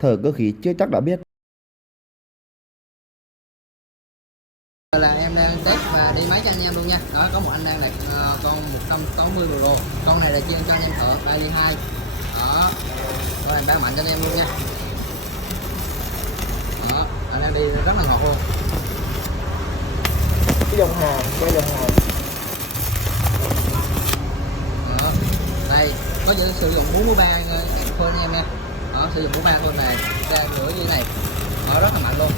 thở cơ khí chưa chắc đã biết. Là em đang test và đi máy cho anh em luôn nha. Đó, có một anh đang là con 160 Pro. Con này là chuyên cho anh em thợ Bali 2. Đó, rồi em bán mạnh cho anh em luôn nha. Đó, anh đang đi rất là ngọt luôn. Cái dòng hàng, quay dòng hàng. Đó, đây có thể sử dụng 43 thôi anh em nha. Đó, sử dụng 43 thôi này, ra lửa như thế này. Đó, rất là mạnh luôn.